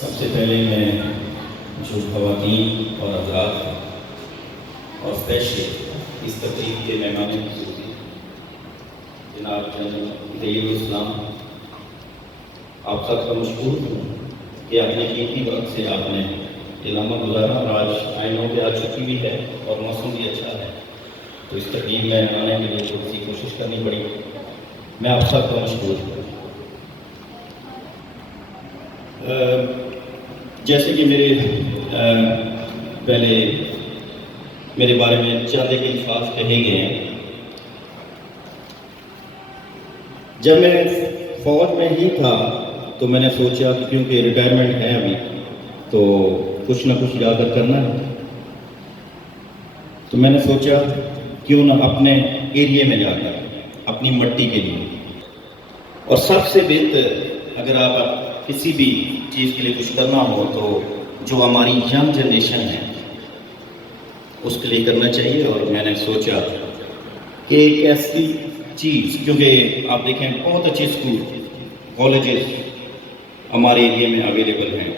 سب سے پہلے میں جو خواتین اور حضرات اور اسپیشلی اس تقریب کے مہمان خصوصی جناب طیب الاسلام، آپ سب کا مشکور ہوں کہ اپنے قیمتی وقت سے آپ نے یہ لمحہ گزارا، اور آج آئینوں پہ آ چھٹی بھی ہے اور موسم بھی اچھا ہے، تو اس تقریب میں آنے کے لیے تھوڑی سی کوشش کرنی پڑی۔ میں آپ سب کا مشکور ہوں۔ جیسے کہ پہلے میرے بارے میں چند ایک الفاظ کہے گئے ہیں۔ جب میں فوج میں ہی تھا تو میں نے سوچا کہ کیونکہ ریٹائرمنٹ ہے ابھی تو کچھ نہ کچھ جا کر کرنا ہے، تو میں نے سوچا کیوں نہ اپنے ایریے میں جا کر اپنی مٹی کے لیے، اور سب سے بہتر اگر آپ کسی بھی چیز کے لیے کچھ کرنا ہو تو جو ہماری ینگ جنریشن ہے اس کے لیے کرنا چاہیے۔ اور میں نے سوچا کہ ایک ایسی چیز، کیونکہ آپ دیکھیں بہت اچھے اسکول کالجز ہمارے ایریے میں اویلیبل ہیں،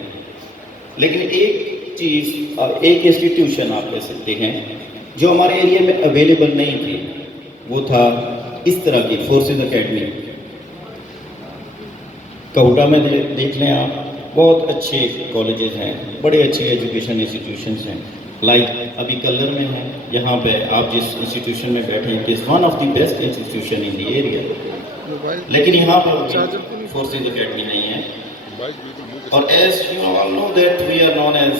لیکن ایک چیز ایک انسٹیٹیوشن آپ کہہ سکتے ہیں جو ہمارے ایریے میں اویلیبل نہیں تھی، وہ تھا اس طرح کی فورسز اکیڈمی۔ کوٹا میں دیکھ لیں آپ، بہت اچھے کالجز ہیں، بڑے اچھے ایجوکیشن انسٹیٹیوشنز ہیں، لائک ابھی کلر میں ہیں، یہاں پہ آپ جس انسٹیٹیوشن میں بیٹھے ہیں، it's one of the best institution in the area, لیکن یہاں پر فورسز اکیڈمی نہیں ہے۔ اور as you all know that we are known as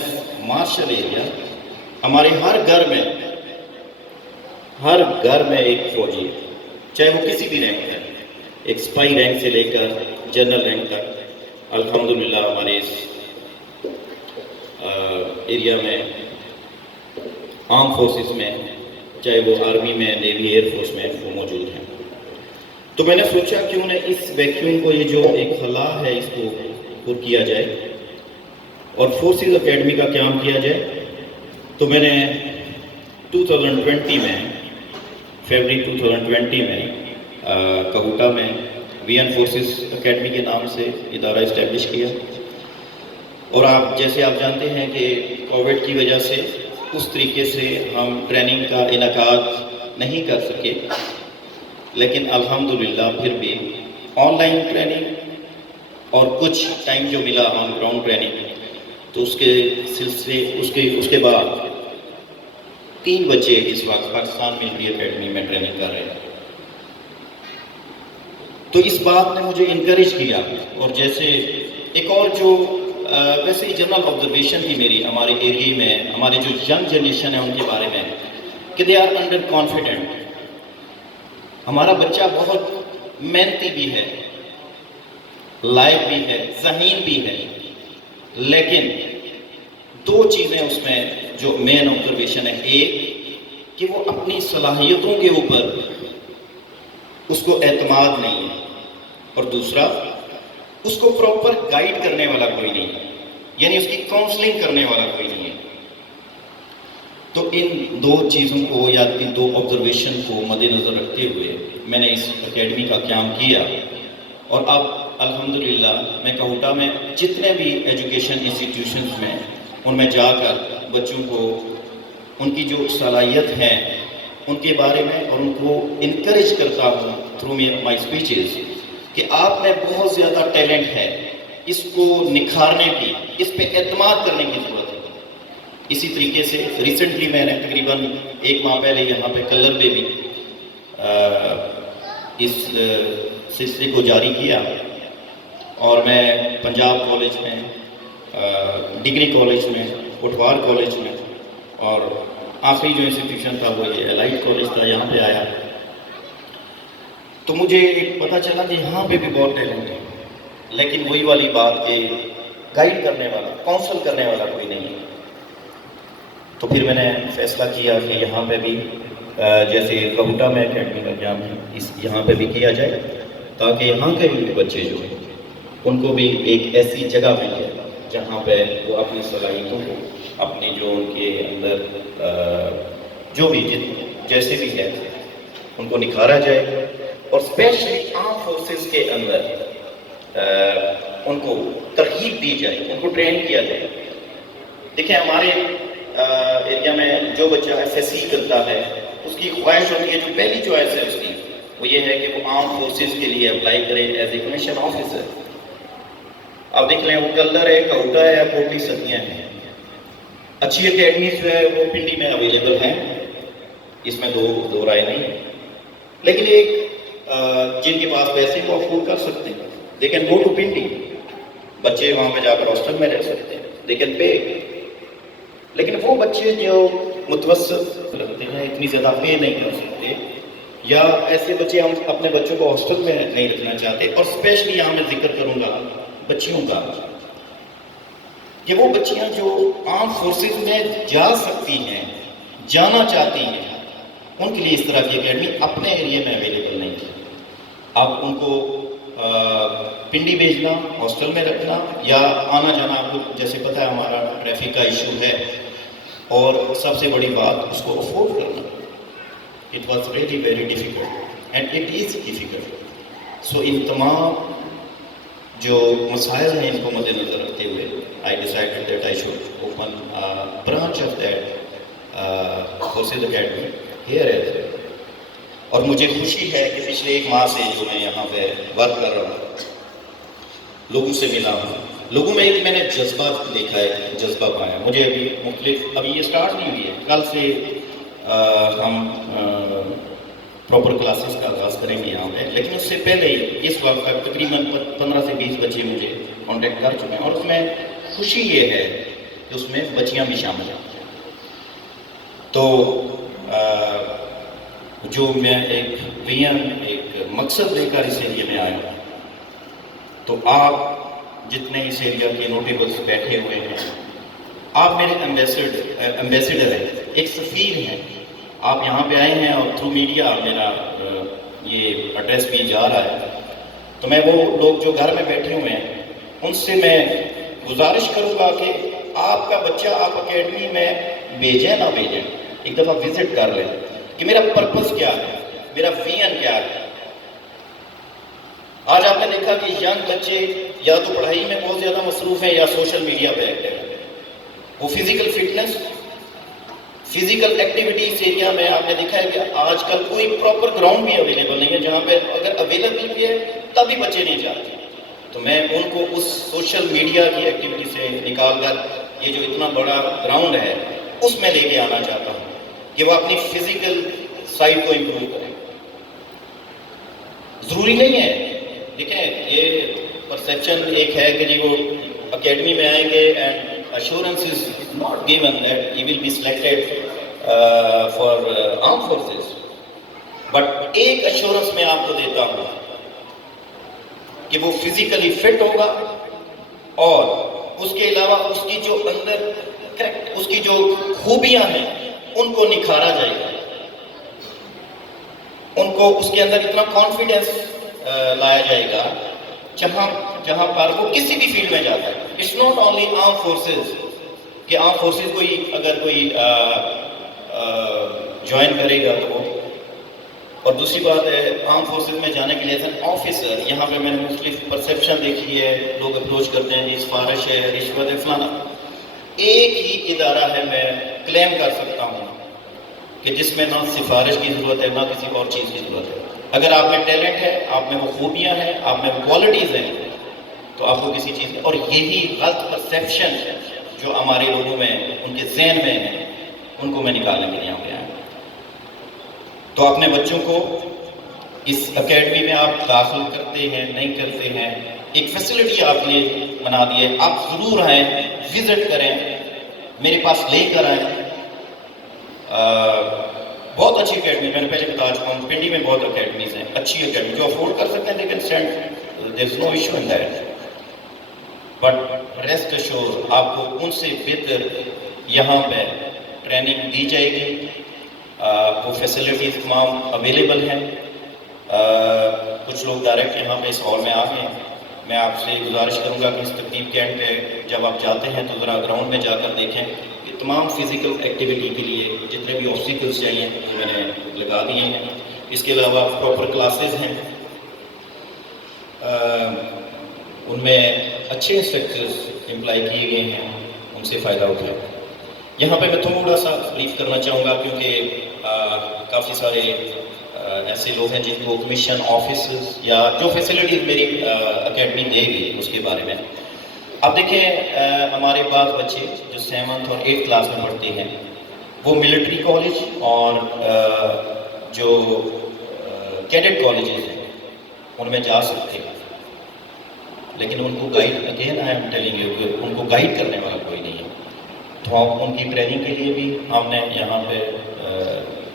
martial area, ہمارے ہر گھر میں ایک فوجی ہے، چاہے وہ کسی بھی رینک ہے، ایک سپاہی رینک سے لے کر جنرل رینک تک۔ الحمدللہ ہمارے اس ایریا میں آرم فورسز میں، چاہے وہ آرمی میں، نیوی، ایئر فورس میں، وہ موجود ہیں۔ تو میں نے سوچا کیوں نہ اس ویکیوم کو، یہ جو ایک خلا ہے، اس کو پر کیا جائے اور فورسز اکیڈمی کا قیام کیا جائے۔ تو میں نے 2020 میں، فیبرری 2020 میں کوٹا میں وی این فورسز اکیڈمی کے نام سے ادارہ اسٹیبلش کیا۔ اور جیسے آپ جانتے ہیں کہ کووڈ کی وجہ سے اس طریقے سے ہم ٹریننگ کا انعقاد نہیں کر سکے، لیکن الحمدللہ پھر بھی آن لائن ٹریننگ اور کچھ ٹائم جو ملا ہم گراؤنڈ ٹریننگ، تو اس کے سلسلے اس کے بعد 3 بچے اس وقت پاکستان ملٹری اکیڈمی میں ٹریننگ کر رہے ہیں۔ تو اس بات نے مجھے انکریج کیا، اور جیسے ایک اور جو ویسے ہی جنرل آبزرویشن تھی میری ہمارے ایریے میں، ہمارے جو ینگ جنریشن ہے ان کے بارے میں، کہ دے آر انڈر کانفیڈنٹ۔ ہمارا بچہ بہت محنتی بھی ہے، لائق بھی ہے، ذہین بھی ہے، لیکن 2 چیزیں اس میں جو مین آبزرویشن ہے، ایک کہ وہ اپنی صلاحیتوں کے اوپر اس کو اعتماد نہیں ہے، اور دوسرا اس کو پراپر گائیڈ کرنے والا کوئی نہیں ہے، یعنی اس کی کاؤنسلنگ کرنے والا کوئی نہیں ہے۔ تو ان 2 چیزوں کو یا ان 2 آبزرویشن کو مد نظر رکھتے ہوئے میں نے اس اکیڈمی کا قیام کیا۔ اور اب الحمدللہ میں کوٹا میں جتنے بھی ایجوکیشن انسٹیٹیوشنز میں، ان میں جا کر بچوں کو ان کی جو صلاحیت ہیں ان کے بارے میں، اور ان کو انکریج کرتا ہوں تھرو مائی اسپیچز کہ آپ میں بہت زیادہ ٹیلنٹ ہے، اس کو نکھارنے کی، اس پہ اعتماد کرنے کی ضرورت ہے۔ اسی طریقے سے ریسنٹلی میں نے تقریباً 1 ماہ پہلے یہاں پہ کلر پہ بھی اس سلسلے کو جاری کیا، اور میں پنجاب کالج میں، ڈگری کالج میں، کوٹوار کالج میں، اور آخری جو انسٹیٹیوشن تھا وہ یہ الائٹ کالج تھا، یہاں پہ آیا۔ تو مجھے پتہ چلا کہ یہاں پہ بھی بہت ٹیلنٹ ہے، لیکن وہی والی بات کہ گائیڈ کرنے والا، کاؤنسل کرنے والا کوئی نہیں ہے۔ تو پھر میں نے فیصلہ کیا کہ یہاں پہ بھی جیسے کوٹا میں اکیڈمی کا قیام ہے، یہاں پہ بھی کیا جائے، تاکہ یہاں کے بھی بچے جو ہیں ان کو بھی ایک ایسی جگہ مل جائے جہاں پہ وہ اپنی صلاحیتوں کو، اپنی جو ان کے اندر جو بھی جیسے بھی ہے ان کو نکھارا جائے، اور اسپیشلی آرم فورسز کے اندر ان کو ترقی ترغیب دی جائے, ان کو ٹرین کیا جائے. دیکھیں ہمارے ایریا میں جو بچہ ایف ایس سی کرتا ہے اس کی خواہش ہوتی ہے, جو پہلی چوائس ہے اس کی وہ یہ ہے کہ وہ آرم فورسز کے لیے اپلائی کرے ایز اے کمیشن آفیسر. آپ دیکھ لیں وہ کلر ہے, کوٹا ہے, یا کوٹی سدیاں ہیں. اچھی اکیڈمیز جو ہے وہ پنڈی میں اویلیبل ہیں, اس میں دو رائے نہیں ہے. لیکن ایک جن کے پاس پیسے وہ افورڈ کر سکتے ہیں, they can go to Pindi, بچے وہاں پہ جا کر ہاسٹل میں رہ سکتے ہیں, دے کین پے. لیکن وہ بچے جو متوسط رکھتے ہیں, اتنی زیادہ پے نہیں کر سکتے, یا ایسے بچے ہم اپنے بچوں کو ہاسٹل میں نہیں رکھنا چاہتے. اور اسپیشلی یہاں میں ذکر کروں گا بچیوں کا, کہ وہ بچیاں جو آرم فورسز میں جا سکتی ہیں, جانا چاہتی ہیں, ان کے لیے اس طرح کی اکیڈمی اپنے ایریے میں اویلیبل نہیں ہے. آپ ان کو پنڈی بھیجنا, ہاسٹل میں رکھنا, یا آنا جانا, آپ کو جیسے پتہ ہے ہمارا ٹریفک کا ایشو ہے, اور سب سے بڑی بات اس کو افورڈ کرنا. It was really very difficult and it is difficult. So ان تمام جو مسائل ہیں ان کو مد نظر رکھتے ہوئے I decided that I should open a branch of that Forces Academy here as well. اور مجھے خوشی ہے کہ پچھلے 1 ماہ سے جو میں یہاں پہ ورک کر رہا ہوں, لوگوں سے ملا ہوں, لوگوں میں ایک میں نے جذبہ دیکھا ہے, جذبہ پایا. مجھے ابھی مختلف, ابھی یہ سٹارٹ نہیں ہوئی ہے, کل سے ہم پراپر کلاسز کا آغاز کریں گے یہاں پہ. لیکن اس سے پہلے اس وقت تک تقریباً 15 سے 20 بچے مجھے کانٹیکٹ کر چکے ہیں, اور اس میں خوشی یہ ہے کہ اس میں بچیاں بھی شامل ہیں. تو جو میں ایک ویژن, ایک مقصد لے کر اس ایریا میں آیا ہوں, تو آپ جتنے اس ایریا کے نوٹیبلس بیٹھے ہوئے ہیں, آپ میرے ایمبیسڈر ہیں, ایک سفیر ہیں. آپ یہاں پہ آئے ہیں اور تھرو میڈیا میرا یہ ایڈریس بھی جا رہا ہے. تو میں وہ لوگ جو گھر میں بیٹھے ہوئے ہیں ان سے میں گزارش کروں گا کہ آپ کا بچہ آپ اکیڈمی میں بھیجیں نہ بھیجیں, ایک دفعہ وزٹ کر لیں کہ میرا پرپس کیا ہے, میرا ویژن کیا ہے. آج آپ نے دیکھا کہ ینگ بچے یا تو پڑھائی میں بہت زیادہ مصروف ہیں یا سوشل میڈیا پہ ایکٹیو ہیں. وہ physical fitness, physical activities area میں آپ نے دیکھا ہے کہ آج کل کوئی پراپر گراؤنڈ بھی اویلیبل نہیں ہے, جہاں پہ اگر اویلیبل بھی ہے تب بھی بچے نہیں جاتے. تو میں ان کو اس سوشل میڈیا کی ایکٹیویٹی سے نکال کر یہ جو اتنا بڑا گراؤنڈ ہے اس میں لے کے آنا چاہتا ہوں کہ وہ اپنی فزیکل سائڈ کو امپروو کریں. ضروری نہیں ہے, دیکھیں یہ پرسیپشن ایک ہے کہ جی وہ اکیڈمی میں آئیں گے and assurance is not given that he will be selected for armed forces. But ایک assurance میں آپ کو دیتا ہوں کہ وہ فزیکلی فٹ ہوگا, اور اس کے علاوہ اس کی جو اندر اس کی جو خوبیاں ہیں ان کو نکھارا جائے گا, ان کو اس کے اندر اتنا کانفیڈنس لایا جائے گا جہاں پر وہ کسی بھی فیلڈ میں جاتا ہے. It's not only arm forces, کہ آرم فورسز اگر کوئی جوائن کرے گا تو. اور دوسری بات ہے آرم فورسز میں جانے کے لیے ایز این آفیسر, یہاں پہ میں نے مختلف پرسیپشن دیکھی ہے, لوگ اپروچ کرتے ہیں جی سفارش ہے, رشوت ہے, فلانا. ایک ہی ادارہ ہے میں کلیم کر سکتا ہوں کہ جس میں نہ سفارش کی ضرورت ہے نہ کسی اور چیز کی ضرورت ہے. اگر آپ میں ٹیلنٹ ہے, آپ میں وہ خوبیاں ہیں, آپ میں وہ کوالٹیز ہیں, تو آپ کو کسی چیز, اور یہی غلط پرسیپشن جو ہمارے لوگوں میں ان کے ذہن میں ہیں ان کو میں نکالنے کے لیے یہاں پہ آیا. تو اپنے بچوں کو اس اکیڈمی میں آپ داخل کرتے ہیں نہیں کرتے ہیں, ایک فیسلٹی آپ نے بنا دی ہے. آپ ضرور آئیں, وزٹ کریں, میرے پاس لے کر آئیں. بہت اچھی اکیڈمی, میں نے پہلے بتا چکا ہوں, پنڈی میں بہت اکیڈمیز ہیں, اچھی اکیڈمی جو افورڈ کر سکتے ہیں they can send, there is no issue in that. But rest assured آپ کو ان سے بہتر یہاں پہ ٹریننگ دی جائے گی. وہ فیسلٹیز تمام اویلیبل ہیں. کچھ لوگ ڈائریکٹ یہاں پہ اس ہال میں آ گئے ہیں. میں آپ سے گزارش کروں گا کہ اس تقریب کے اینڈ پہ جب آپ جاتے ہیں تو ذرا گراؤنڈ میں جا کر دیکھیں کہ تمام فزیکل ایکٹیویٹی کے لیے جتنے بھی آبسٹیکلس چاہیے وہ میں نے لگا دیے ہیں. اس کے علاوہ پراپر کلاسز ہیں, ان میں اچھے انسٹرکٹرز امپلائی کیے گئے ہیں، ان سے فائدہ اٹھائے۔ یہاں پہ میں تھوڑا سا بریف کرنا چاہوں گا کیونکہ کافی سارے ایسے لوگ ہیں جن کو کمیشن آفیسز یا جو فیسلٹیز میری اکیڈمی دے گی اس کے بارے میں۔ اب دیکھیں ہمارے بعض بچے جو 7th اور 8th کلاس میں پڑھتے ہیں وہ ملٹری کالج اور جو کیڈٹ کالجز ہیں ان میں جا سکتے ہیں، لیکن ان کو guide again I am telling you کہ ان کو گائیڈ کرنے والا کوئی نہیں ہے۔ تو ہم ان کی ٹریننگ کے لیے بھی ہم نے یہاں پہ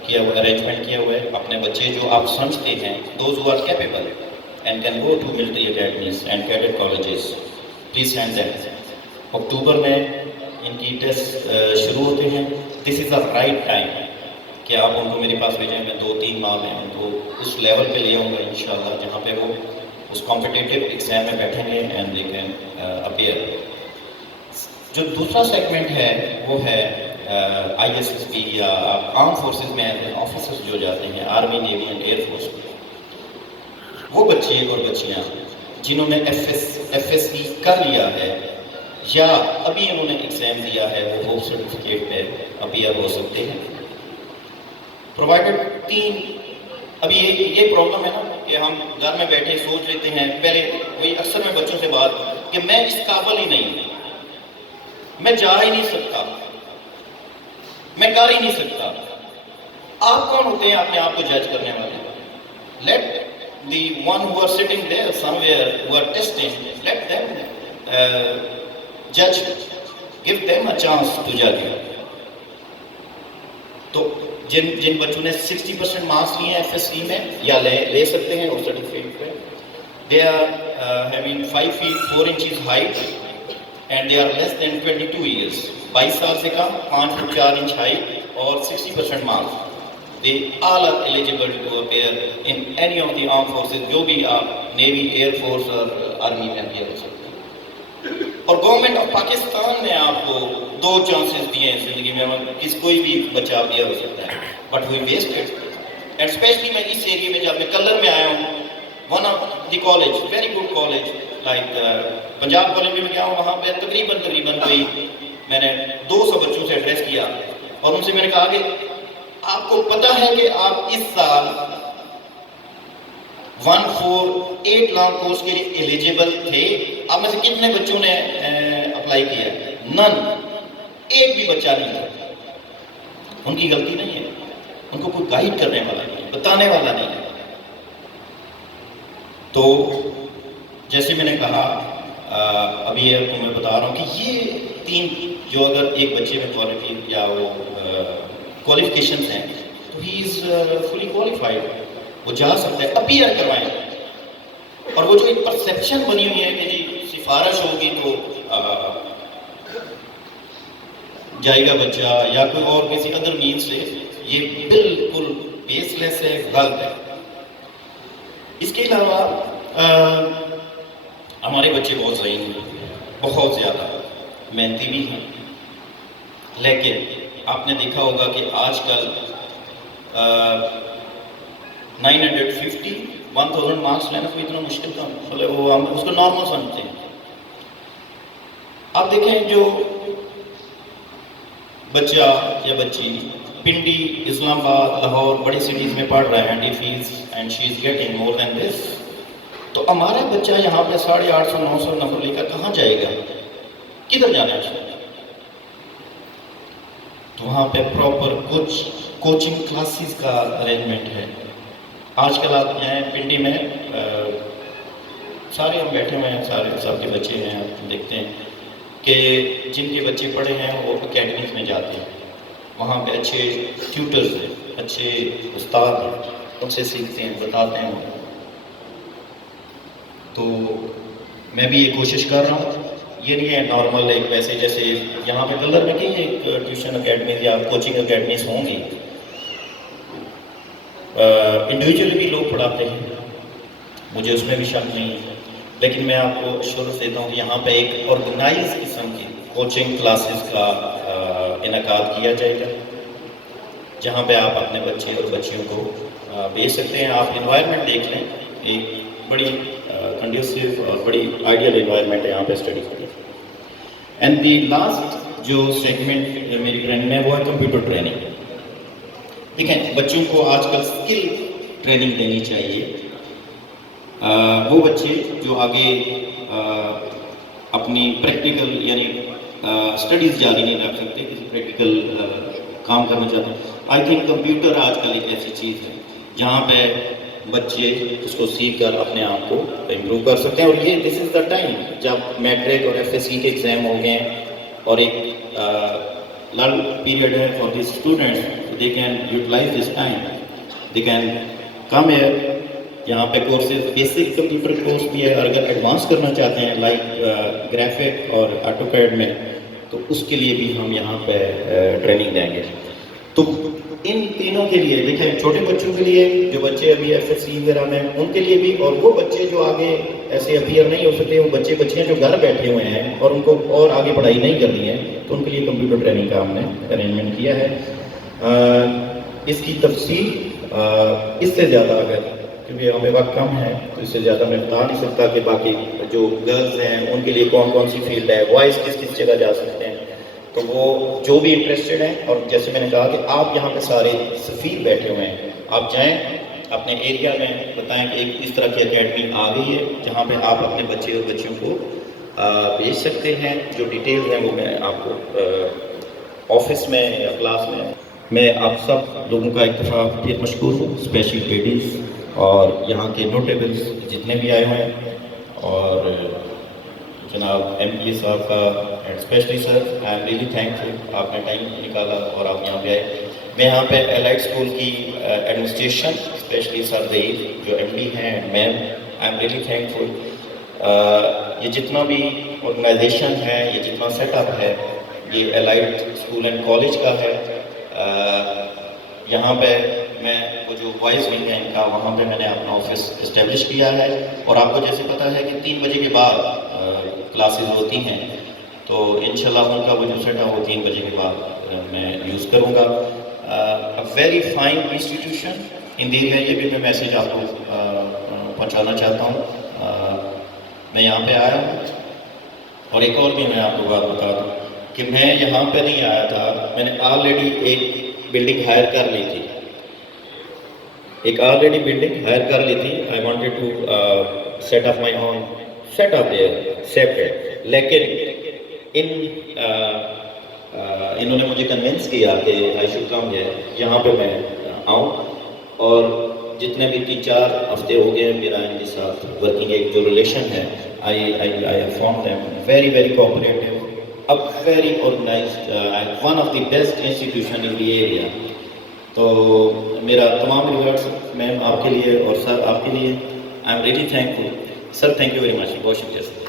کیا ہوا ارینجمنٹ کیا ہوا ہے۔ اپنے بچے جو آپ سمجھتے ہیں those who are capable and can go to military academies and cadet colleges, please send them. اکتوبر میں ان کی ٹیسٹ شروع ہوتے ہیں۔ دس از دا رائٹ ٹائم کہ آپ ان کو میرے پاس بھیجیں۔ میں 2-3 ماہ میں ان کو اس لیول پہ لے آؤں گا انشاءاللہ جہاں پہ وہ اس کمپٹیٹیو ایگزام میں بیٹھیں گے اینڈ دے کین اپیئر۔ جو دوسرا سیگمنٹ ہے وہ ہے آئی ایس ایس بی یا آرم فورسز میں آفیسرز جو جاتے ہیں، army, navy and air force میں۔ وہ بچے اور بچیاں جنہوں نے ایف ایس سی کر لیا ہے یا ابھی انہوں نے ایگزام دیا ہے وہ ہوپ سرٹیفکیٹ پہ اپیئر ہو سکتے ہیں۔ پرووائڈڈ 3 ابھی یہ پرابلم ہے نا کہ ہم گھر میں بیٹھے سوچ لیتے ہیں، پہلے وہی اکثر میں بچوں سے بات کہ میں اس قابل ہی نہیں ہوں، میں جا ہی نہیں سکتا، میں کر ہی نہیں سکتا۔ آپ کون ہوتے ہیں اپنے آپ کو جج کرنے والے؟ Let the one who are sitting there some where who are testing, let them جج، give them a chance to جج۔ تو جن بچوں نے 60% مارکس لیے ہیں ایف ایس سی میں یا لے سکتے ہیں اور سرٹیفکیٹ پہ، they are having 5 feet 4 inches height and they are less than 22 years، 22 سال سے کم، 5 feet 4 inch ہائٹ اور 60% marks. They all are eligible to appear in any of the armed forces، جو بھی آپ نیوی، ایئر فورس اور army میں appear ہو سکتے ہیں۔ اور گورنمنٹ آف پاکستان نے آپ کو 2 chances دیے ہیں زندگی میں، کوئی بھی بچہ اپیئر ہو سکتا ہے، but we wasted. And especially میں اس ایریے میں جب میں کلر میں آیا ہوں، one of the college, very good college like Punjab college میں گیا ہوں، وہاں پہ تقریباً کوئی میں نے 200 بچوں سے ایڈریس کیا اور ان سے میں نے کہا کہ آپ کو پتہ ہے کہ آپ اس سال 148 لاکھ کورس کے لیے ایلیجیبل تھے؟ آپ میں سے کتنے بچوں نے اپلائی کیا؟ نن، ایک بھی بچہ نہیں تھا۔ ان کی غلطی نہیں ہے، ان کو کوئی گائیڈ کرنے والا نہیں ہے، بتانے والا نہیں ہے۔ تو جیسے میں نے کہا ابھی آپ کو میں بتا رہا ہوں کہ یہ 3 جو اگر ایک بچے میں کوالٹی یا وہ کوالیفیکیشنز ہیں تو ہی از فلی کوالیفائڈ، وہ جا سکتا ہے، اپیئر کروائیں۔ اور وہ جو ایک پرسیپشن بنی ہوئی ہے کہ جی سفارش ہوگی تو جائے گا بچہ یا کوئی اور کسی ادر مین سے، یہ بالکل بیس لیس ہے، غلط ہے۔ اس کے علاوہ ہمارے بچے بہت ذہین ہیں، بہت زیادہ محنتی بھی ہیں، لیکن آپ نے دیکھا ہوگا کہ آج کل 950 1000 مارکس لینا کوئی اتنا مشکل کام، مطلب وہ ہم اس کو نارمل سمجھتے ہیں۔ آپ دیکھیں جو بچہ یا بچی پنڈی، اسلام آباد، لاہور، بڑی سٹیز میں پڑھ رہے ہیں، the fees and she is getting more than this, تو ہمارا بچہ یہاں پہ 850 900 نمبر لے کر کہاں جائے گا؟ کدھر جانا چاہیے؟ تو وہاں پہ پراپر کچھ کوچنگ کلاسز کا ارینجمنٹ ہے۔ آج کل آپ یہاں پنڈی میں سارے ہم بیٹھے ہوئے ہیں، سارے سب کے بچے ہیں، آپ دیکھتے ہیں کہ جن کے بچے پڑھے ہیں وہ اکیڈمیز میں جاتے ہیں، وہاں پہ اچھے ٹیوٹرز ہیں، اچھے استاد ہیں، ان سے سیکھتے ہیں، بتاتے ہیں۔ تو میں بھی یہ کوشش کر رہا ہوں، یہ نہیں ہے نارمل ایک ویسے جیسے یہاں پہ کلر میں کہ ایک ٹیوشن اکیڈمیز یا کوچنگ اکیڈمیز ہوں گی، انڈیویجولی بھی لوگ پڑھاتے ہیں، مجھے اس میں بھی شک نہیں ہے، لیکن میں آپ کو ایشورنس دیتا ہوں کہ یہاں پہ ایک آرگنائز قسم کی کوچنگ کلاسز کا انعقاد کیا جائے گا، جہاں پہ آپ اپنے بچے اور بچیوں کو بھیج سکتے ہیں۔ آپ انوائرمنٹ دیکھ لیں، ایک بڑی کنڈیوسو اور بڑی آئیڈیل انوائرمنٹ ہے یہاں پہ اسٹڈی کرنے. اینڈ دی لاسٹ جو سیگمنٹ میری ٹریننگ میں وہ ہے کمپیوٹر ٹریننگ. دیکھیں بچوں کو آج کل اسکل ٹریننگ دینی چاہیے. وہ بچے جو آگے اپنی پریکٹیکل یعنی اسٹڈیز جاری نہیں رکھ سکتے, کسی پریکٹیکل کام کرنا چاہتے ہیں. آئی تھنک کمپیوٹر آج کل ایک ایسی چیز ہے جہاں پہ بچے اس کو سیکھ کر اپنے آپ کو امپروو کر سکتے ہیں. اور یہ دس از دا ٹائم جب میٹرک اور ایف ایس سی کے ایگزام ہو گئے ہیں اور ایک لرن پیریڈ ہے for the students. They can utilize this time, they can come here. یہاں پہ کورسز بیسک کمپیوٹر کورس بھی ہے, اور اگر ایڈوانس کرنا چاہتے ہیں لائک گرافک اور آٹو کیڈ میں تو اس کے لیے بھی ہم یہاں پہ ٹریننگ دیں گے. تو ان تینوں کے لیے دیکھیں, چھوٹے بچوں کے لیے جو بچے ابھی ایف ایس سی وغیرہ میں ان کے لیے بھی, اور وہ بچے جو آگے ایسے اپیئر نہیں ہو سکتے, وہ بچے بچیاں جو گھر بیٹھے ہوئے ہیں اور ان کو اور آگے پڑھائی نہیں کرنی ہے, تو ان کے لیے کمپیوٹر ٹریننگ کا ہم نے ارینجمنٹ کیا ہے. اس کی تفصیل اس سے زیادہ اگر, کیونکہ ہمیں وقت کم ہے تو اس سے زیادہ میں بتا نہیں سکتا کہ باقی جو گرلز ہیں ان کے لیے کون کون سی فیلڈ ہے, وائس کس کس جگہ جا سکتے ہیں. تو وہ جو بھی انٹرسٹڈ ہیں, اور جیسے میں نے کہا کہ آپ یہاں پہ سارے سفیر بیٹھے ہوئے ہیں, آپ جائیں اپنے ایریا میں بتائیں کہ ایک اس طرح کی اکیڈمی آ گئی ہے جہاں پہ آپ اپنے بچے اور بچیوں کو بھیج سکتے ہیں. جو ڈیٹیلز ہیں وہ میں آپ کو آفس میں یا کلاس میں آپ سب لوگوں کا اتفاق پھر مشکور ہوں, اسپیشل لیڈیز اور یہاں کے نوٹیبلز جتنے بھی آئے ہوئے ہیں, اور جناب ایم پی صاحب کا and specially sir, I am really thankful, آپ نے ٹائم نکالا اور آپ یہاں پہ آئے. میں یہاں پہ ایلائٹ اسکول کی ایڈمنسٹریشن اسپیشلی سر زہید جو ایم ڈی ہیں, میم, آئی ایم ریئلی تھینک فل. یہ جتنا بھی آرگنائزیشن ہے, یہ جتنا سیٹ اپ ہے, یہ ایلائٹ اسکول اینڈ کالج کا ہے. یہاں پہ میں وہ جو وائس ونگ ہے ان کا, وہاں پہ میں نے اپنا آفس اسٹیبلش کیا ہے. اور آپ کو جیسے پتہ ہے کہ 3 بجے کے بعد کلاسز ہوتی ہیں, تو انشاءاللہ ان کا وہ جو سیٹ اپ وہ 3 بجے کے بعد میں یوز کروں گا. Very fine institution in the area, یہ بھی میں میسیج آپ کو پہنچانا چاہتا ہوں. میں یہاں پہ آیا ہوں, اور ایک اور بھی میں آپ کو بات بتا دوں کہ میں یہاں پہ نہیں آیا تھا, میں نے آلریڈی ایک بلڈنگ ہائر کر لی تھی, بلڈنگ ہائر کر لی تھی. I wanted to set up my own set up there separate, لیکن انہوں نے مجھے کنونس کیا کہ آئی شوڈ کم ہیئر, یہاں پہ میں آؤں. اور جتنے بھی 3-4 ہفتے ہو گئے میرا ان کے ساتھ ورکنگ ایک جو ریلیشن ہے, I found them very very cooperative, a very organized, one of the best institution in the area. تو میرا تمام ریگارڈس میم آپ کے لیے اور سر آپ کے لیے. I am really thankful sir, thank you very much, بہت شکریہ سر.